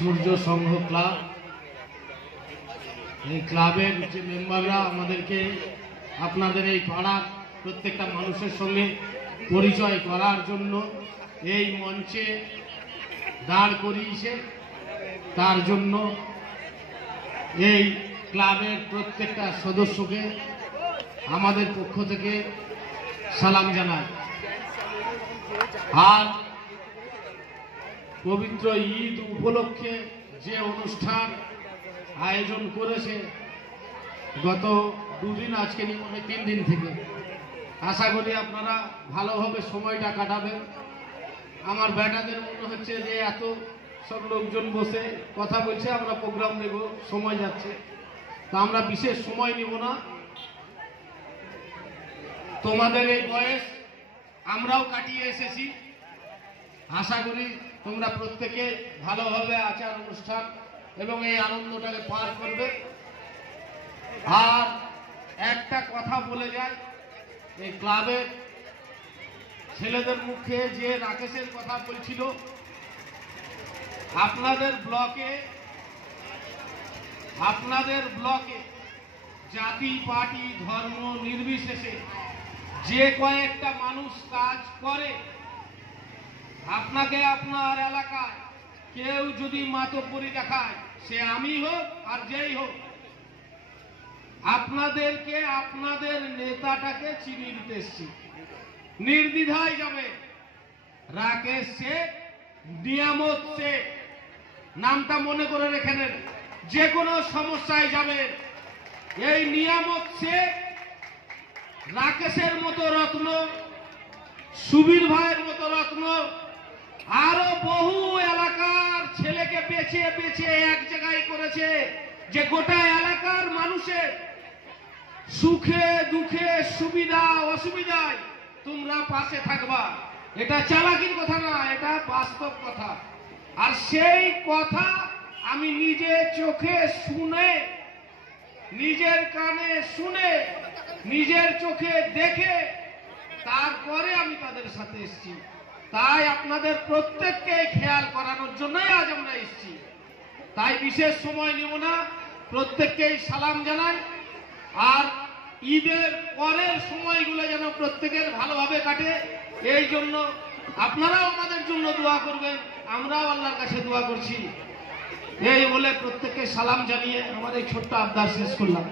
সূর্য সংঘ club, এই ক্লাবের যে মেম্বাররা আমাদেরকে আপনাদের এই পাড়ার প্রত্যেকটা মানুষের সঙ্গে পরিচয় করার জন্য এই মঞ্চে দাঁড় করিয়েছে, তার জন্য এই ক্লাবের প্রত্যেকটা সদস্যকে আমাদের পক্ষ থেকে সালাম জানাই। আর পবিত্র ঈদ উপলক্ষে যে অনুষ্ঠান আয়োজন করেছে গত দুদিন, আজকে নিয়ে 3 দিন থেকে, আশা করি আপনারা ভালোভাবে সময়টা কাটাবেন। আমার বেটাদের মনে হচ্ছে যে এত সব লোকজন বসে কথা বলছে, আমরা প্রোগ্রাম দেব, সময় যাচ্ছে, তা আমরা বিশেষ সময় নিব না। তোমাদের এই বয়স আমরাও কাটিয়ে এসেছি, আশা করি তোমরা প্রত্যেকে ভালোভাবে আচার অনুষ্ঠান এবং এই আনন্দটাকে পার করবে। আর একটা কথা বলে যায়, এই ক্লাবের ছেলেদের মুখে যে রাকেশের কথা বলছিল, আপনাদের ব্লকে জাতি পার্টি ধর্ম নির্বিশেষে যে কয়েকটা মানুষ কাজ করে, আপনাকে আপনার এলাকায় কেউ যদি মাতব্বরি দেখায়, সে আমি হোক আর যেই হোক, আপনাদেরকে আপনাদের নেতাটাকে চিনিয়ে দিতে এসছি। নির্দ্বিধায় যাবে। রাকেশ শেখ, নিয়ামত শেখ, নামটা মনে করে রেখে নেন। যে কোনো সমস্যায় যাবে, এই নিয়ামত শেখ রাকেশের মতো রত্ন, সুবীর ভাইয়ের মতো রত্ন, আরো বহু এলাকার ছেলেকে বেছে বেছে এক জায়গায় করেছে, যে গোটা এলাকার মানুষের সুখে দুঃখে সুবিধা অসুবিধায় তোমরা পাশে থাকবা। এটা চালাকির কথা না, এটা বাস্তব কথা। আর সেই কথা আমি নিজে চোখে শুনে, নিজের কানে শুনে, নিজের চোখে দেখে, তারপরে আমি তাদের সাথে এসেছি। তাই আপনাদের প্রত্যেককে খেয়াল করানোর জন্যই আজ আমরা এসেছি। তাই বিশেষ সময় নেব না, প্রত্যেককেই সালাম জানাই। আর ঈদের পরের সময়গুলো যেন প্রত্যেকের ভালোভাবে কাটে, এই জন্য আপনারাও আমাদের জন্য দোয়া করবেন, আমরাও আল্লাহর কাছে দোয়া করছি। এই বলে প্রত্যেককে সালাম জানিয়ে আমার এই ছোট্ট আবদার শেষ করলাম।